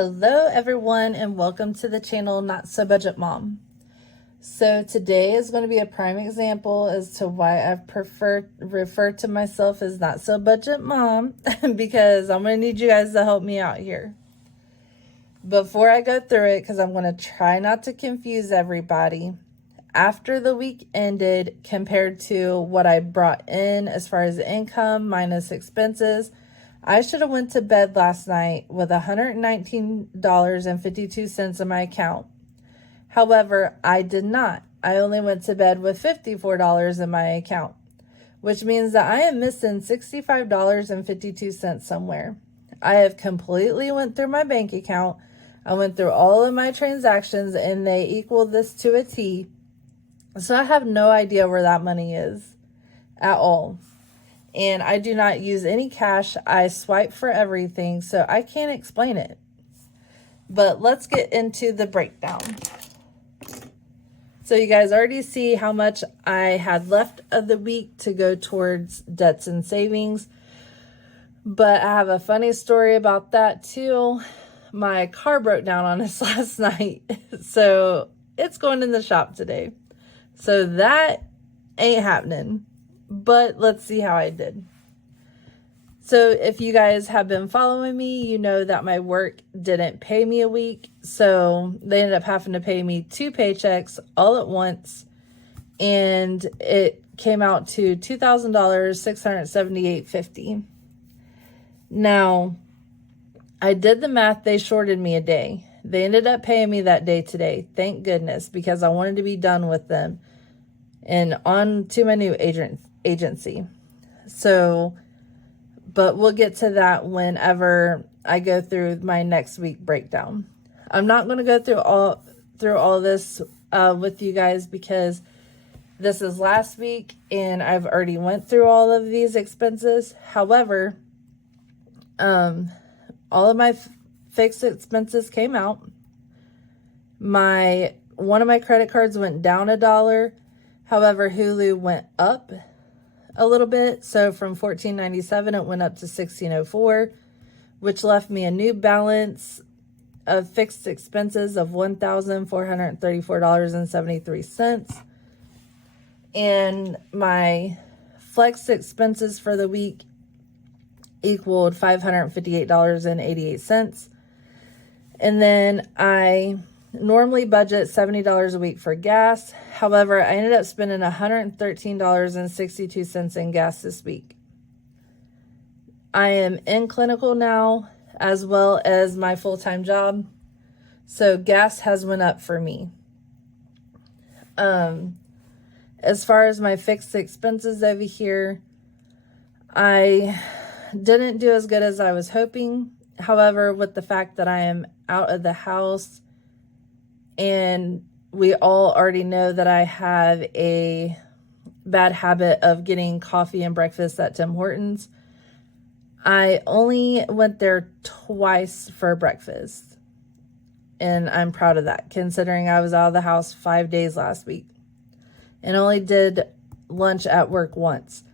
Hello everyone and welcome to the channel Not So Budget Mom. So today is going to be a prime example as to why I refer to myself as Not So Budget Mom because I'm going to need you guys to help me out here. Before I go through it, because I'm going to try not to confuse everybody, after the week ended compared to what I brought in as far as income minus expenses, I should have went to bed last night with $119.52 in my account. However, I did not. I only went to bed with $54 in my account, which means that I am missing $65.52 somewhere. I have completely went through my bank account. I went through all of my transactions and they equal this to a T. So I have no idea where that money is at all. And I do not use any cash. I swipe for everything, so I can't explain it. But let's get into the breakdown. So you guys already see how much I had left of the week to go towards debts and savings. But I have a funny story about that too. My car broke down on us last night, so it's going in the shop today. So that ain't happening. But let's see how I did. So if you guys have been following me, you know that my work didn't pay me a week. So they ended up having to pay me 2 paychecks all at once. And it came out to $2,000, $678.50. Now, I did the math. They shorted me a day. They ended up paying me that day today. Thank goodness, because I wanted to be done with them and on to my new agency. So, but we'll get to that whenever I go through my next week breakdown. I'm not going to go through all this with you guys because this is last week and I've already went through all of these expenses. However, all of my fixed expenses came out. One of my credit cards went down $1. However, Hulu went up a little bit. So from $14.97, it went up to $16.04, which left me a new balance of fixed expenses of $1,434.73. And my flex expenses for the week equaled $558.88. And then I normally budget $70 a week for gas. However, I ended up spending $113.62 in gas this week. I am in clinical now, as well as my full-time job. So gas has went up for me. As far as my fixed expenses over here, I didn't do as good as I was hoping. However, with the fact that I am out of the house, and we all already know that I have a bad habit of getting coffee and breakfast at Tim Hortons, I only went there twice for breakfast. And I'm proud of that, considering I was out of the house 5 days last week and only did lunch at work once.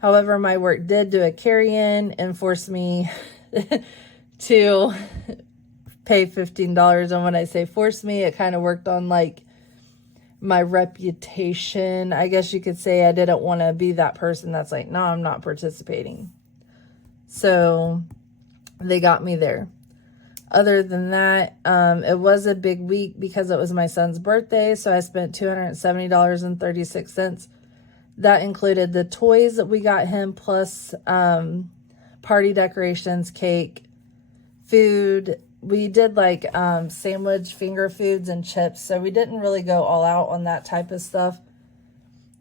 However, my work did do a carry-in and force me to pay $15. And when I say force me, it kind of worked on like my reputation. I guess you could say I didn't want to be that person that's like, no, I'm not participating. So they got me there. Other than that, it was a big week because it was my son's birthday. So I spent $270.36. That included the toys that we got him, plus party decorations, cake, food. We did like sandwich, finger foods, and chips. So we didn't really go all out on that type of stuff.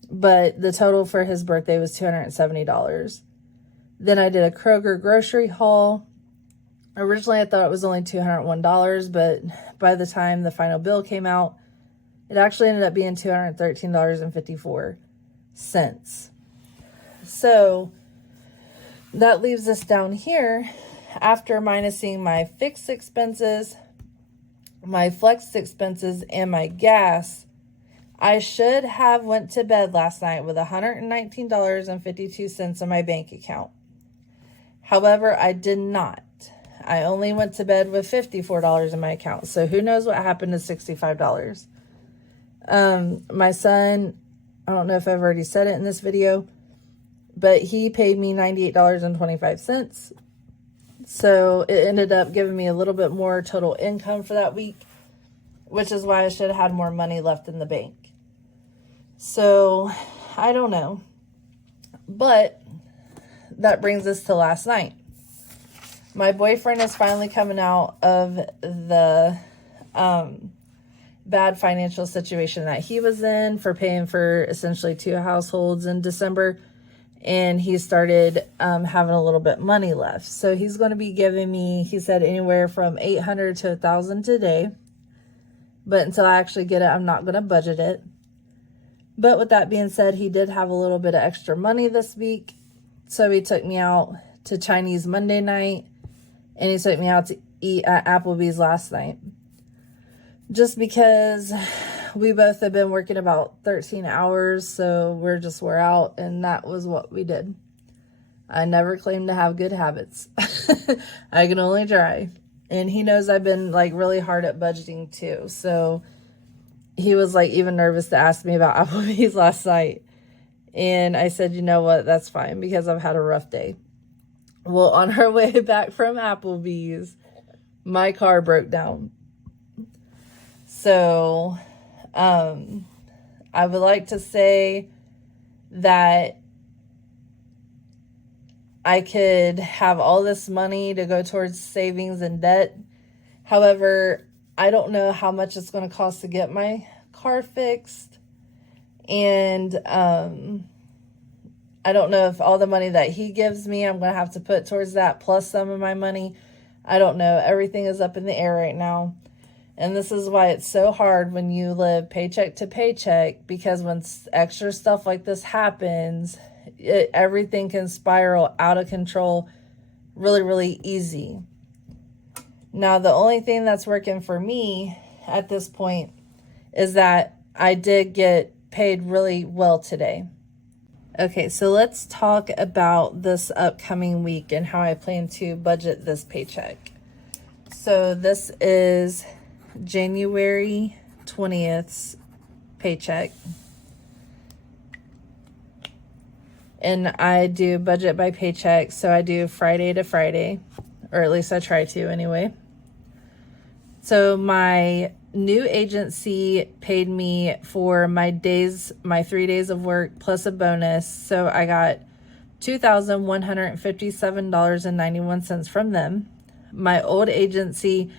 But the total for his birthday was $270. Then I did a Kroger grocery haul. Originally, I thought it was only $201, but by the time the final bill came out, it actually ended up being $213.54. So that leaves us down here after minusing my fixed expenses, my flexed expenses, and my gas. I should have went to bed last night with $119.52 in my bank account. However, I did not. I only went to bed with $54 in my account. So who knows what happened to $65. My son, I don't know if I've already said it in this video, but he paid me $98.25. So it ended up giving me a little bit more total income for that week, which is why I should have had more money left in the bank. So I don't know. But that brings us to last night. My boyfriend is finally coming out of the bad financial situation that he was in for paying for essentially 2 households in December. And he started having a little bit money left. So he's going to be giving me, he said, anywhere from $800 to $1,000 today. But until I actually get it, I'm not going to budget it. But with that being said, he did have a little bit of extra money this week. So he took me out to Chinese Monday night. And he took me out to eat at Applebee's last night. Just because we both have been working about 13 hours. So we're just wore out. And that was what we did. I never claimed to have good habits. I can only try. And he knows I've been like really hard at budgeting too. So he was like even nervous to ask me about Applebee's last night. And I said, you know what, that's fine because I've had a rough day. Well, on our way back from Applebee's, my car broke down. So I would like to say that I could have all this money to go towards savings and debt. However, I don't know how much it's going to cost to get my car fixed. And I don't know if all the money that he gives me, I'm going to have to put towards that plus some of my money. I don't know. Everything is up in the air right now. And this is why it's so hard when you live paycheck to paycheck, because when extra stuff like this happens, everything can spiral out of control really, really easy. Now, the only thing that's working for me at this point is that I did get paid really well today. Okay, so let's talk about this upcoming week and how I plan to budget this paycheck. So this is January 20th's paycheck. And I do budget by paycheck, so I do Friday to Friday, or at least I try to anyway. So my new agency paid me for my 3 days of work plus a bonus. So I got $2,157.91 from them. My old agency,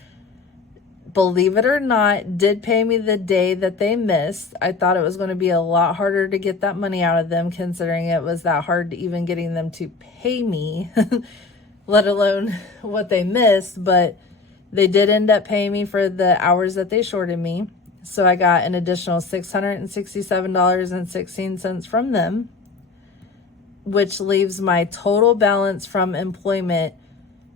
believe it or not, did pay me the day that they missed. I thought it was going to be a lot harder to get that money out of them, considering it was that hard to even getting them to pay me, let alone what they missed. But they did end up paying me for the hours that they shorted me. So I got an additional $667.16 from them, which leaves my total balance from employment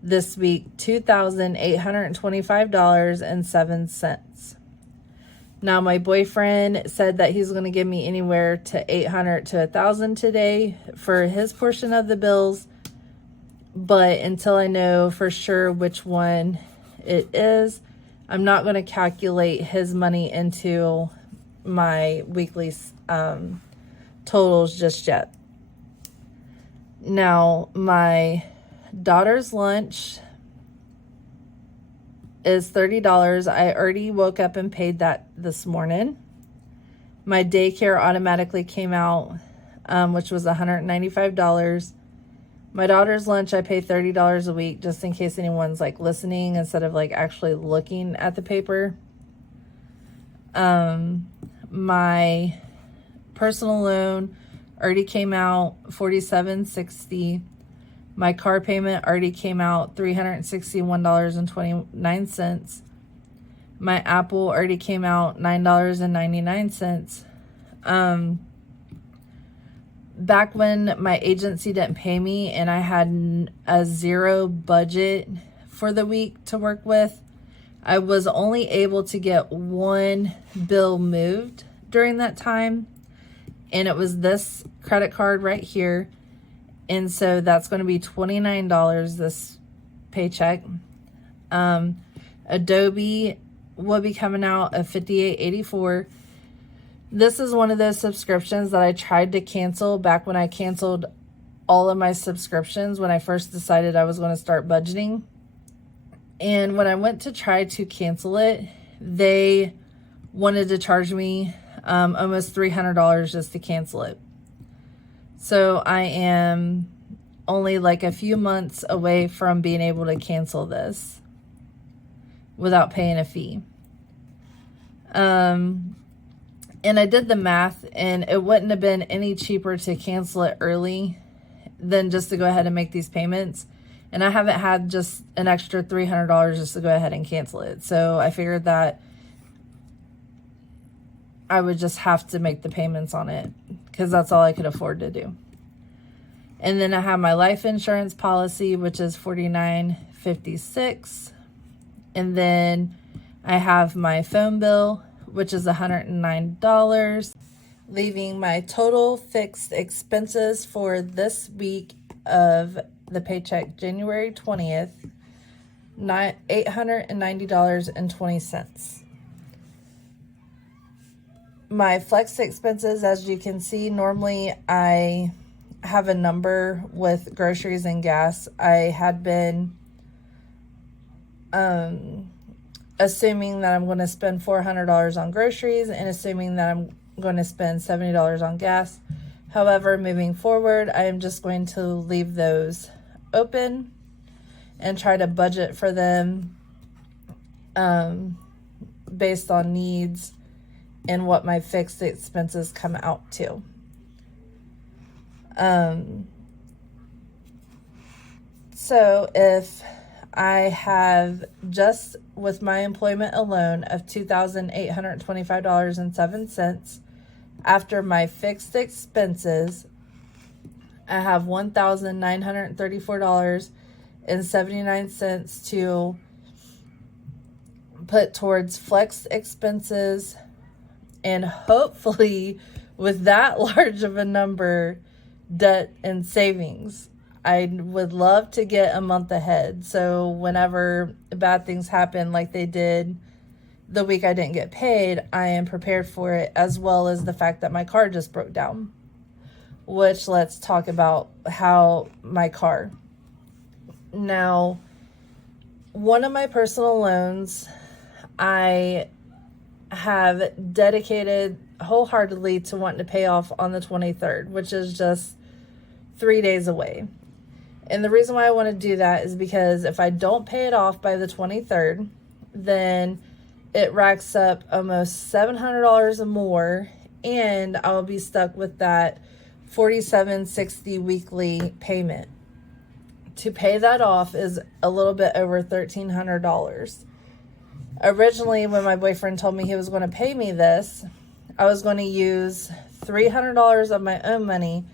this week $2,825.07. Now, my boyfriend said that he's going to give me anywhere to $800 to $1,000 today for his portion of the bills. But until I know for sure which one it is, I'm not going to calculate his money into my weekly totals just yet. Now, my daughter's lunch is $30. I already woke up and paid that this morning. My daycare automatically came out, which was $195. My daughter's lunch, I pay $30 a week, just in case anyone's like listening instead of like actually looking at the paper. My personal loan already came out $47.60. My car payment already came out $361.29. My Apple already came out $9.99. Back when my agency didn't pay me and I had a zero budget for the week to work with, I was only able to get one bill moved during that time. And it was this credit card right here. And so that's going to be $29 this paycheck. Adobe will be coming out at $58.84. This is one of those subscriptions that I tried to cancel back when I canceled all of my subscriptions when I first decided I was going to start budgeting. And when I went to try to cancel it, they wanted to charge me almost $300 just to cancel it. So I am only like a few months away from being able to cancel this without paying a fee. And I did the math, and it wouldn't have been any cheaper to cancel it early than just to go ahead and make these payments. And I haven't had just an extra $300 just to go ahead and cancel it. So I figured that I would just have to make the payments on it because that's all I could afford to do. And then I have my life insurance policy, which is $49.56. And then I have my phone bill, which is $109, leaving my total fixed expenses for this week of the paycheck January 20th, $890.20. My flex expenses, as you can see, normally I have a number with groceries and gas. I had been assuming that I'm going to spend $400 on groceries and assuming that I'm going to spend $70 on gas. However, moving forward, I am just going to leave those open and try to budget for them based on needs and what my fixed expenses come out to. So if I have just with my employment alone of $2,825.07, after my fixed expenses, I have $1,934.79 to put towards flex expenses, and hopefully with that large of a number, debt and savings. I would love to get a month ahead. So whenever bad things happen like they did the week I didn't get paid, I am prepared for it, as well as the fact that my car just broke down. Which, let's talk about how my car. Now, one of my personal loans, I have dedicated wholeheartedly to wanting to pay off on the 23rd, which is just 3 days away. And the reason why I want to do that is because if I don't pay it off by the 23rd, then it racks up almost $700 more, and I'll be stuck with that $47.60 weekly payment. To pay that off is a little bit over $1,300. Originally, when my boyfriend told me he was going to pay me this, I was going to use $300 of my own money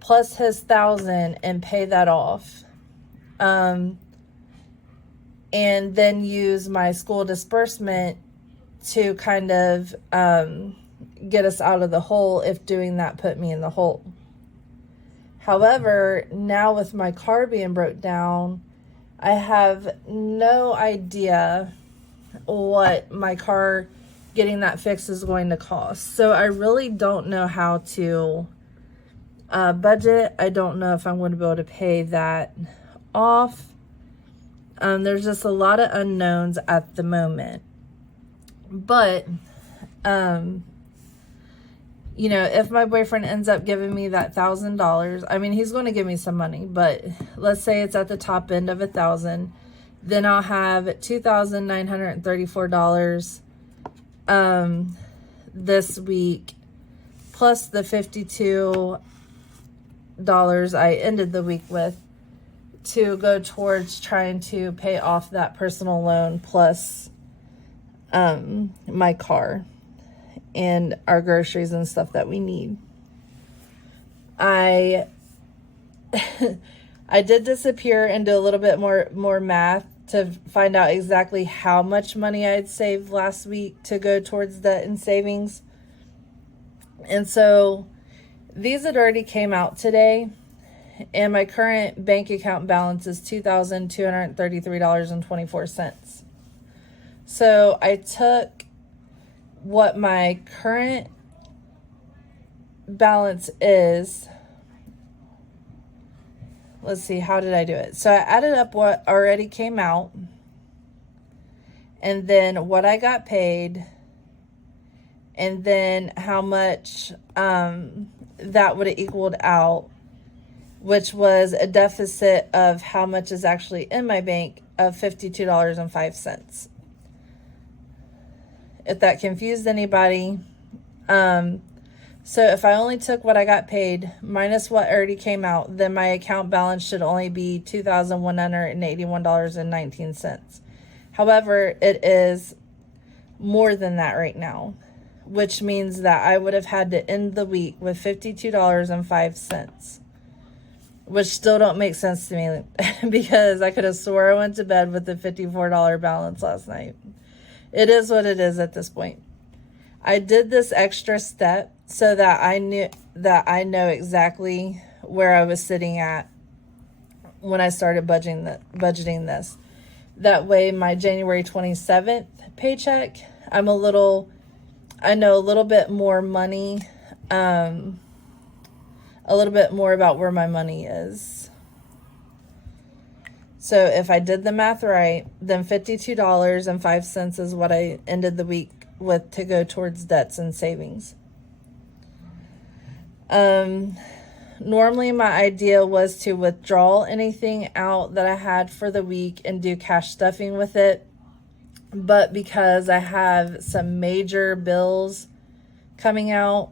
plus his $1,000 and pay that off. And then use my school disbursement to kind of get us out of the hole if doing that put me in the hole. However, now with my car being broke down, I have no idea what my car getting that fixed is going to cost. So I really don't know how to budget. I don't know if I'm going to be able to pay that off. There's just a lot of unknowns at the moment. But, if my boyfriend ends up giving me that $1,000, I mean, he's going to give me some money, but let's say it's at the top end of $1,000, then I'll have $2,934 this week, plus the $52 I ended the week with, to go towards trying to pay off that personal loan plus my car and our groceries and stuff that we need. I did disappear and do a little bit more math to find out exactly how much money I had saved last week to go towards debt and savings. And so these had already came out today, and my current bank account balance is $2,233.24. So I took what my current balance is. Let's see, how did I do it? So I added up what already came out, and then what I got paid, and then how much that would have equaled out, which was a deficit of how much is actually in my bank of $52.05. If that confused anybody, so if I only took what I got paid minus what already came out, then my account balance should only be $2,181.19. However, it is more than that right now, which means that I would have had to end the week with $52.05, which still don't make sense to me because I could have swore I went to bed with a $54 balance last night. It is what it is at this point. I did this extra step so that I know exactly where I was sitting at when I started budgeting this. That way my January 27th paycheck, I know a little bit more money, a little bit more about where my money is. So if I did the math right, then $52.05 is what I ended the week with to go towards debts and savings. Normally my idea was to withdraw anything out that I had for the week and do cash stuffing with it. But because I have some major bills coming out,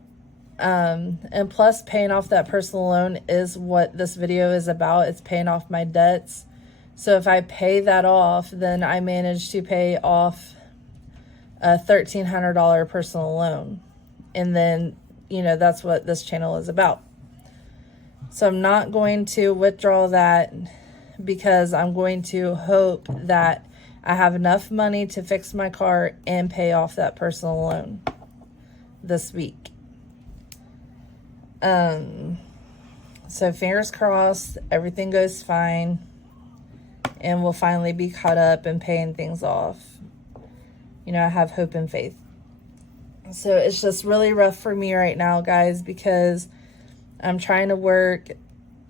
and plus paying off that personal loan is what this video is about. It's paying off my debts. So if I pay that off, then I managed to pay off a $1,300 personal loan. And then, that's what this channel is about. So I'm not going to withdraw that because I'm going to hope that I have enough money to fix my car and pay off that personal loan this week. So fingers crossed, everything goes fine, and we'll finally be caught up and paying things off. I have hope and faith. So it's just really rough for me right now, guys, because I'm trying to work.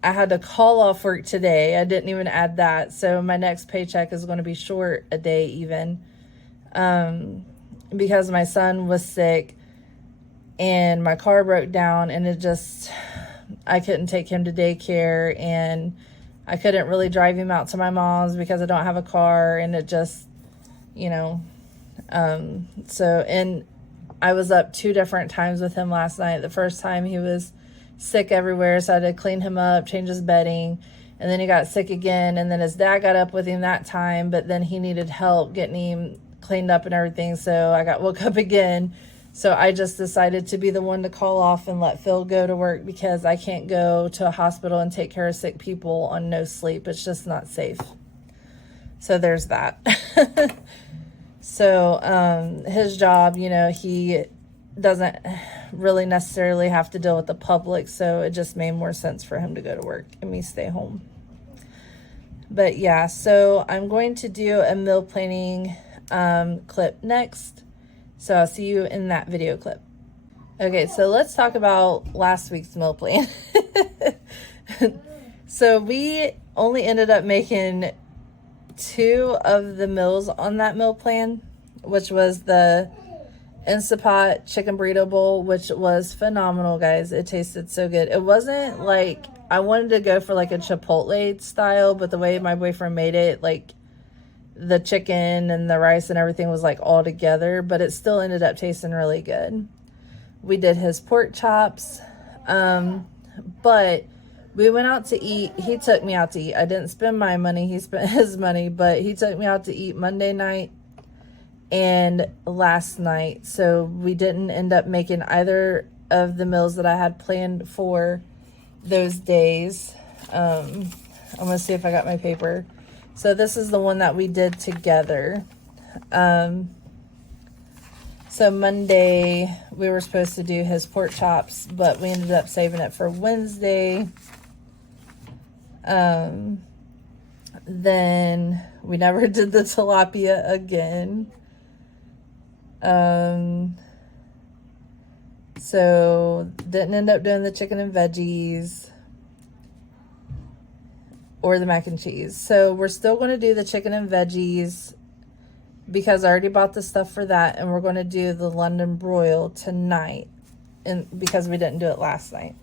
I had to call off work today. I didn't even add that. So my next paycheck is going to be short a day even, because my son was sick and my car broke down, and I couldn't take him to daycare, and I couldn't really drive him out to my mom's because I don't have a car, and it just, and I was up 2 different times with him last night. The first time he was sick everywhere, so I had to clean him up, change his bedding, and then he got sick again, and then his dad got up with him that time, but then he needed help getting him cleaned up and everything, so I got woke up again. So I just decided to be the one to call off and let Phil go to work because I can't go to a hospital and take care of sick people on no sleep. It's just not safe. So there's that. So his job, he doesn't really necessarily have to deal with the public, so it just made more sense for him to go to work and me stay home. But yeah, so I'm going to do a meal planning clip next. So I'll see you in that video clip. Okay, so let's talk about last week's meal plan. So we only ended up making 2 of the meals on that meal plan, which was the Instapot chicken burrito bowl, which was phenomenal, guys. It tasted so good. It wasn't like, I wanted to go for like a Chipotle style, but the way my boyfriend made it, like the chicken and the rice and everything was like all together, but it still ended up tasting really good. We did his pork chops, but we went out to eat. He took me out to eat. I didn't spend my money. He spent his money, but he took me out to eat Monday night and last night. So we didn't end up making either of the meals that I had planned for those days. I'm going to see if I got my paper. So this is the one that we did together. So Monday we were supposed to do his pork chops, but we ended up saving it for Wednesday. Then we never did the tilapia again. So didn't end up doing the chicken and veggies or the mac and cheese. So we're still going to do the chicken and veggies because I already bought the stuff for that, and we're going to do the London broil tonight, and because we didn't do it last night.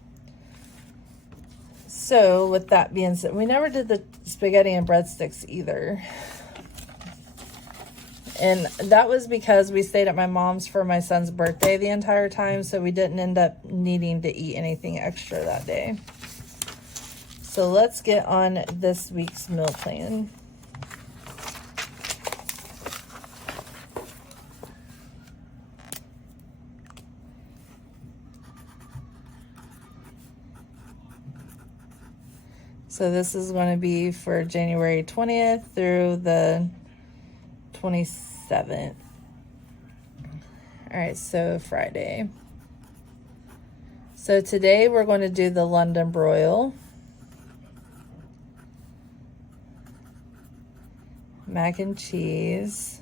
So with that being said, we never did the spaghetti and breadsticks either. And that was because we stayed at my mom's for my son's birthday the entire time, so we didn't end up needing to eat anything extra that day. So let's get on this week's meal plan. So this is going to be for January 20th through the 27th. All right, so Friday. So today we're going to do the London broil, mac and cheese,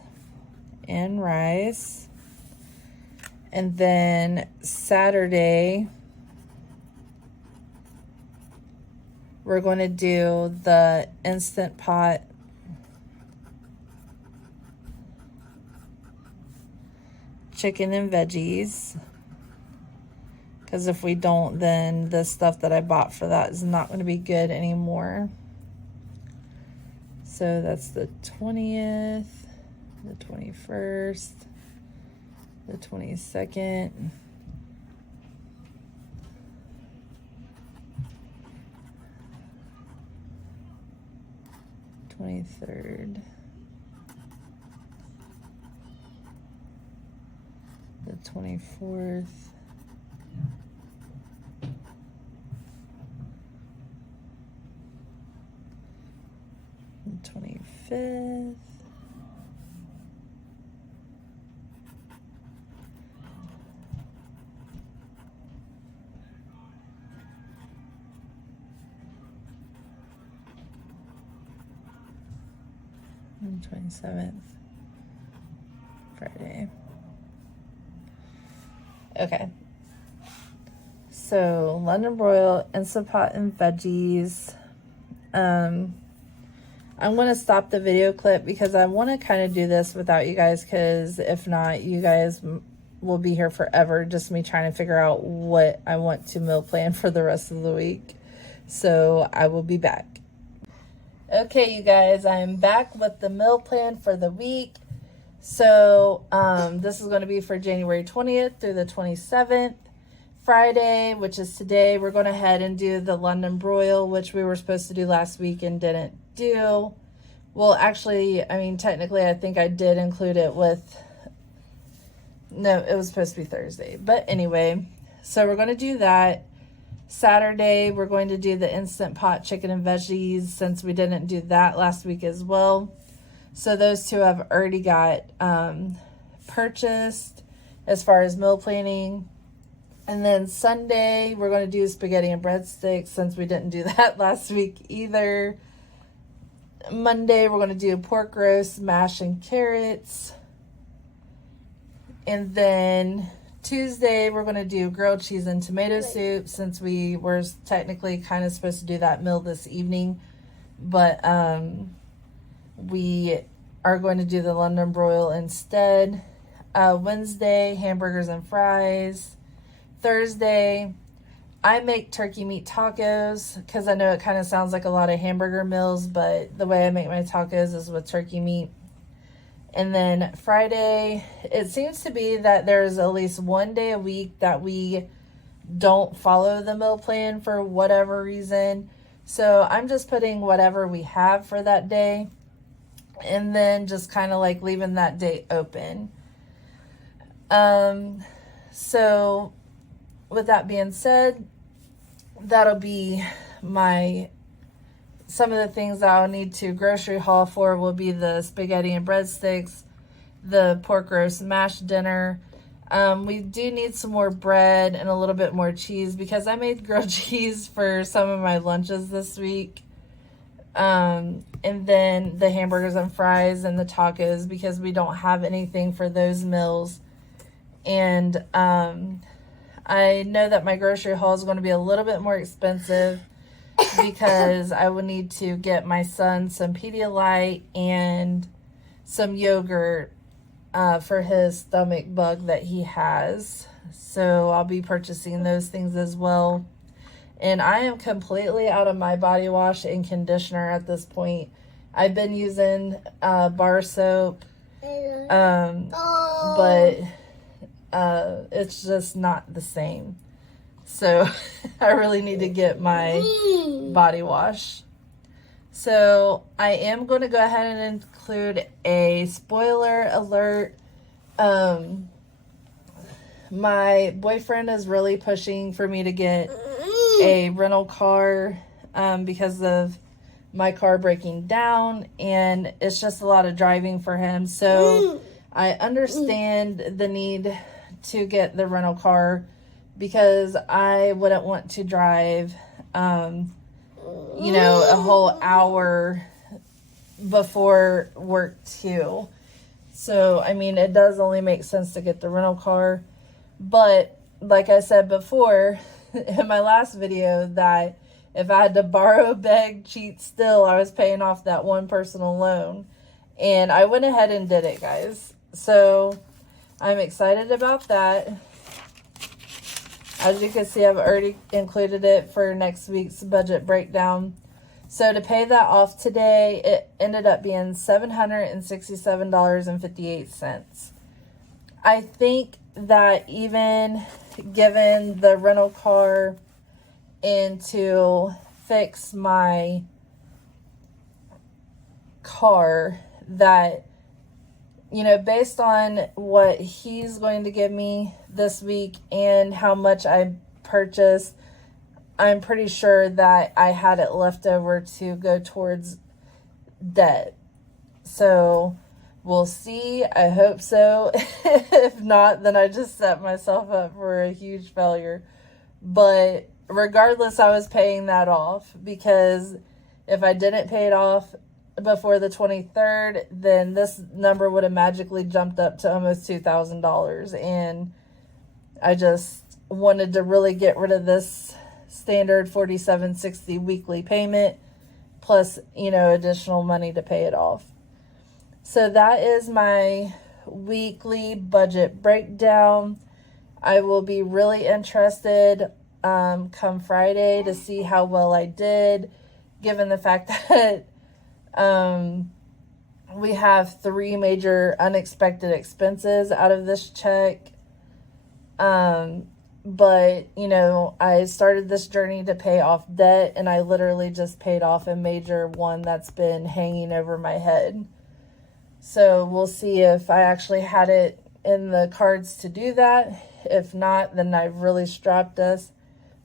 and rice. And then Saturday, we're going to do the Instant Pot chicken and veggies, because if we don't, then the stuff that I bought for that is not going to be good anymore. So that's the 20th, the 21st, the 22nd, '23rd, the 24th, the 25th, and 27th, Friday. Okay. So London broil, Instant Pot, and veggies. I'm going to stop the video clip because I want to kind of do this without you guys, because if not, you guys will be here forever, just me trying to figure out what I want to meal plan for the rest of the week. So I will be back. Okay, you guys, I am back with the meal plan for the week. So this is going to be for January 20th through the 27th. Friday, which is today, we're going to head and do the London broil, which we were supposed to do last week and didn't do. Well, actually, I mean, technically, I think I did include it with, no, it was supposed to be Thursday. But anyway, so we're going to do that. Saturday, we're going to do the Instant Pot chicken and veggies, since we didn't do that last week as well. So those two have already got purchased as far as meal planning. And then Sunday, we're going to do spaghetti and breadsticks, since we didn't do that last week either. Monday, we're going to do pork roast, mash, and carrots. And then Tuesday, we're going to do grilled cheese and tomato soup, since we were technically kind of supposed to do that meal this evening. But we are going to do the London broil instead. Wednesday, hamburgers and fries. Thursday, I make turkey meat tacos, because I know it kind of sounds like a lot of hamburger meals, but the way I make my tacos is with turkey meat. And then Friday, it seems to be that there's at least one day a week that we don't follow the meal plan for whatever reason. So I'm just putting whatever we have for that day, and then just kind of like leaving that day open. So with that being said, that'll be some of the things that I'll need to grocery haul for will be the spaghetti and breadsticks, the pork roast mash dinner. We do need some more bread and a little bit more cheese, because I made grilled cheese for some of my lunches this week. And then the hamburgers and fries and the tacos, because we don't have anything for those meals. And I know that my grocery haul is going to be a little bit more expensive because I will need to get my son some Pedialyte and some yogurt for his stomach bug that he has. So I'll be purchasing those things as well. And I am completely out of my body wash and conditioner at this point. I've been using bar soap, but it's just not the same. So I really need to get my body wash. So I am going to go ahead and include a spoiler alert. My boyfriend is really pushing for me to get a rental car because of my car breaking down, and it's just a lot of driving for him. So I understand the need to get the rental car because I wouldn't want to drive a whole hour before work too. So I mean, it does only make sense to get the rental car. But like I said before in my last video, that if I had to borrow, beg, cheat, steal, I was paying off that one personal loan. And I went ahead and did it, guys. So I'm excited about that. As you can see, I've already included it for next week's budget breakdown. So to pay that off today, it ended up being $767.58. I think that even given the rental car and to fix my car, that, based on what he's going to give me this week and how much I purchased, I'm pretty sure that I had it left over to go towards debt. So we'll see. I hope so. If not, then I just set myself up for a huge failure. But regardless, I was paying that off, because if I didn't pay it off before the 23rd, then this number would have magically jumped up to almost $2,000. And I just wanted to really get rid of this standard $47.60 weekly payment, plus, additional money to pay it off. So that is my weekly budget breakdown. I will be really interested come Friday to see how well I did, given the fact that we have 3 major unexpected expenses out of this check. But, I started this journey to pay off debt, and I literally just paid off a major one that's been hanging over my head. So we'll see if I actually had it in the cards to do that. If not, then I've really strapped us.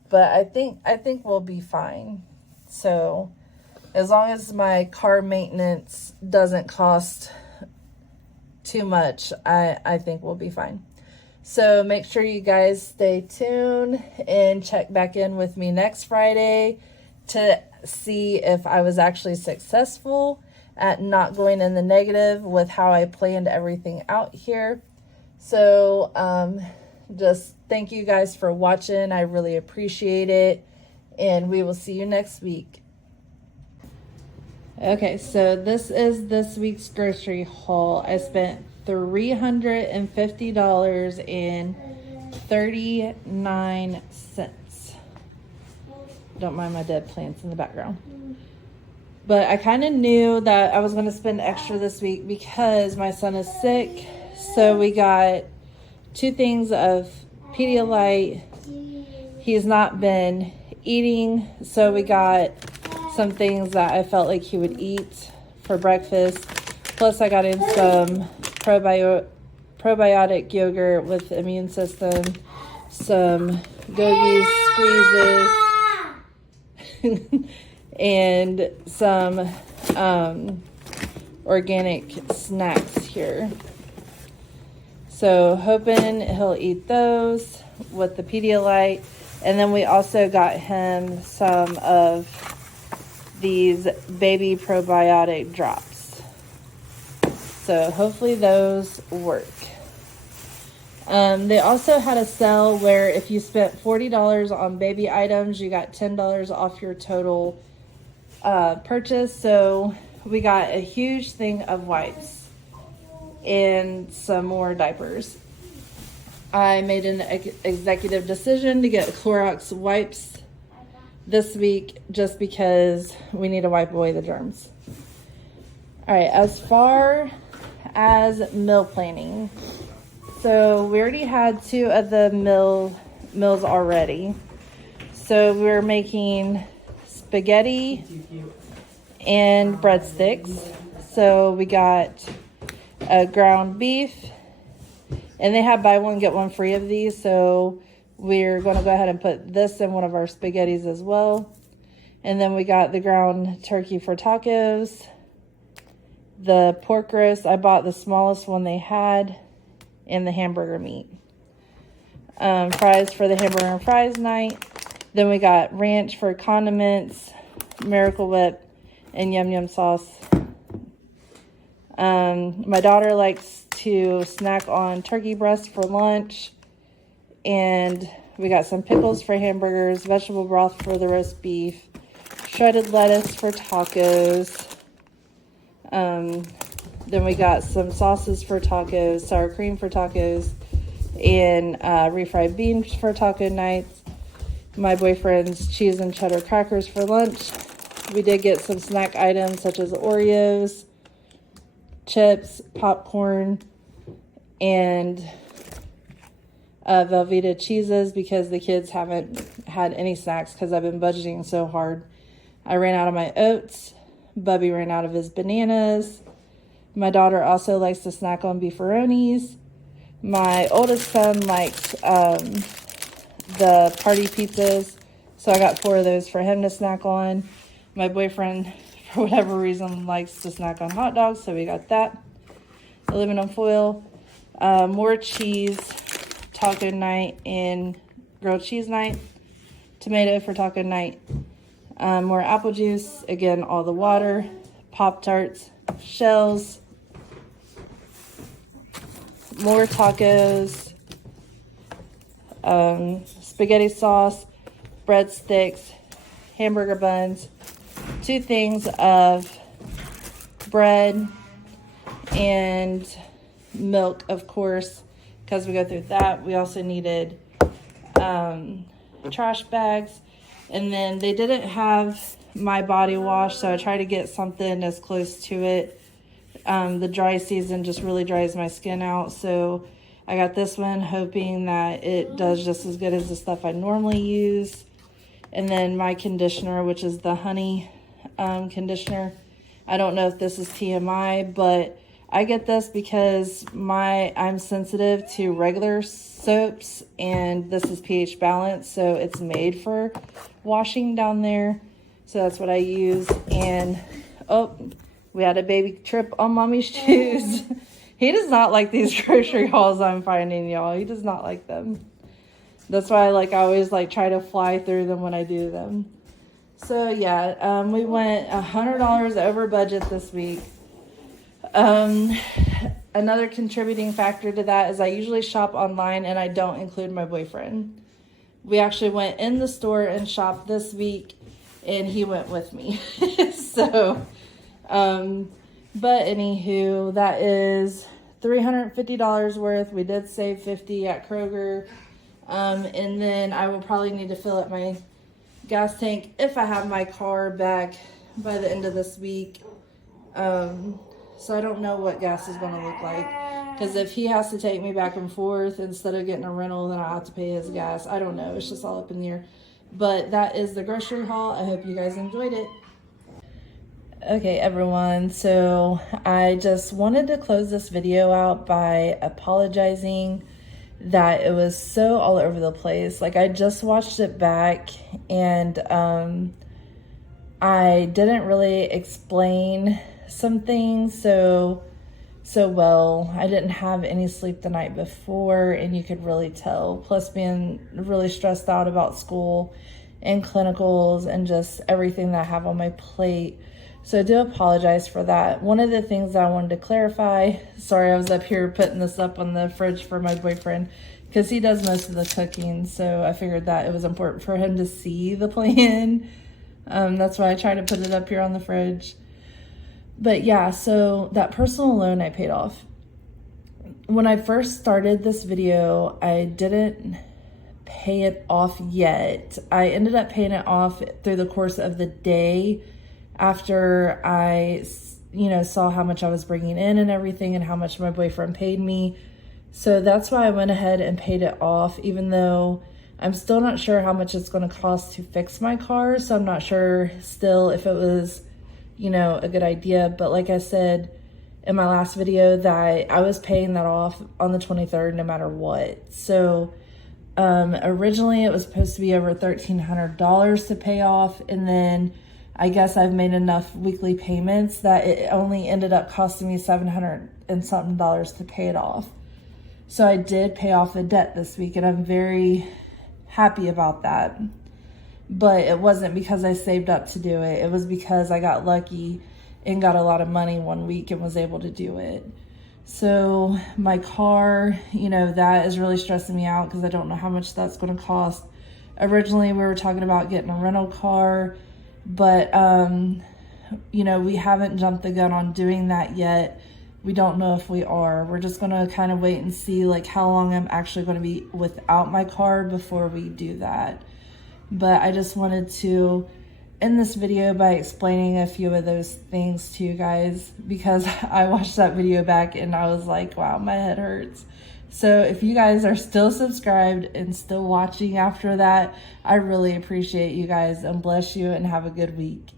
But I think we'll be fine. So as long as my car maintenance doesn't cost too much, I think we'll be fine. So make sure you guys stay tuned and check back in with me next Friday to see if I was actually successful at not going in the negative with how I planned everything out here. So just thank you guys for watching. I really appreciate it. And we will see you next week. Okay, so this is this week's grocery haul. I spent $350.39. Don't mind my dead plants in the background. But I kind of knew that I was going to spend extra this week because my son is sick. So we got 2 things of Pedialyte. He's not been eating, so we got some things that I felt like he would eat for breakfast. Plus I got him some probiotic yogurt with immune system, some Gogies squeezes, and some organic snacks here. So hoping he'll eat those with the Pedialyte. And then we also got him some of these baby probiotic drops. So hopefully those work. They also had a sale where if you spent $40 on baby items, you got $10 off your total purchase. So we got a huge thing of wipes and some more diapers. I made an executive decision to get Clorox wipes this week just because we need to wipe away the germs. All right, as far as meal planning, so we already had 2 of the meals already. So we're making spaghetti and breadsticks. So we got a ground beef, and they have buy one get one free of these, so we're going to go ahead and put this in one of our spaghettis as well. And then we got the ground turkey for tacos, the pork roast. I bought the smallest one they had, and the hamburger meat. Fries for the hamburger and fries night. Then we got ranch for condiments, Miracle Whip, and Yum Yum sauce. My daughter likes to snack on turkey breast for lunch, and we got some pickles for hamburgers, vegetable broth for the roast beef, shredded lettuce for tacos. Then we got some sauces for tacos, sour cream for tacos, and refried beans for taco nights. My boyfriend's cheese and cheddar crackers for lunch. We did get some snack items such as Oreos, chips, popcorn, and Velveeta cheeses because the kids haven't had any snacks because I've been budgeting so hard. I ran out of my oats. Bubby ran out of his bananas. My daughter also likes to snack on beefaronis. My oldest son likes the party pizzas, so I got 4 of those for him to snack on. My boyfriend, for whatever reason, likes to snack on hot dogs, so we got that. Aluminum foil, more cheese, taco night, and grilled cheese night. Tomato for taco night. More apple juice, again, all the water, Pop-Tarts, shells, more tacos, spaghetti sauce, breadsticks, hamburger buns, 2 things of bread, and milk, of course, because we go through that. We also needed trash bags, and then they didn't have my body wash, so I tried to get something as close to it. The dry season just really dries my skin out, so I got this one hoping that it does just as good as the stuff I normally use. And then my conditioner, which is the honey conditioner. I don't know if this is TMI, but I get this because I'm sensitive to regular soaps, and this is pH balanced, so it's made for washing down there. So that's what I use. And we had a baby trip on mommy's shoes. He does not like these grocery hauls I'm finding, y'all. He does not like them. That's why I always try to fly through them when I do them. So yeah, we went $100 over budget this week. Another contributing factor to that is I usually shop online and I don't include my boyfriend. We actually went in the store and shopped this week, and he went with me. So, but anywho, that is $350 worth. We did save $50 at Kroger. And then I will probably need to fill up my gas tank if I have my car back by the end of this week. So I don't know what gas is going to look like, because if he has to take me back and forth instead of getting a rental, then I'll have to pay his gas. I don't know. It's just all up in the air. But that is the grocery haul. I hope you guys enjoyed it. Okay, everyone. So I just wanted to close this video out by apologizing that it was so all over the place. I just watched it back, and I didn't really explain some things so well. I didn't have any sleep the night before, and you could really tell, plus being really stressed out about school and clinicals and just everything that I have on my plate. So I do apologize for that. One of the things that I wanted to clarify, sorry, I was up here putting this up on the fridge for my boyfriend because he does most of the cooking. So I figured that it was important for him to see the plan. That's why I try to put it up here on the fridge. But yeah, so that personal loan I paid off. When I first started this video, I didn't pay it off yet. I ended up paying it off through the course of the day after I, saw how much I was bringing in and everything and how much my boyfriend paid me. So that's why I went ahead and paid it off, even though I'm still not sure how much it's going to cost to fix my car. So I'm not sure still if it was, a good idea. But like I said in my last video, that I was paying that off on the 23rd no matter what. So originally it was supposed to be over $1,300 to pay off, and then I guess I've made enough weekly payments that it only ended up costing me $700 and something to pay it off. So I did pay off the debt this week, and I'm very happy about that. But it wasn't because I saved up to do it. It was because I got lucky and got a lot of money one week and was able to do it. So my car, that is really stressing me out because I don't know how much that's going to cost. Originally, we were talking about getting a rental car, but, we haven't jumped the gun on doing that yet. We don't know if we are. We're just going to kind of wait and see how long I'm actually going to be without my car before we do that. But I just wanted to end this video by explaining a few of those things to you guys, because I watched that video back and I was like, wow, my head hurts. So if you guys are still subscribed and still watching after that, I really appreciate you guys, and bless you and have a good week.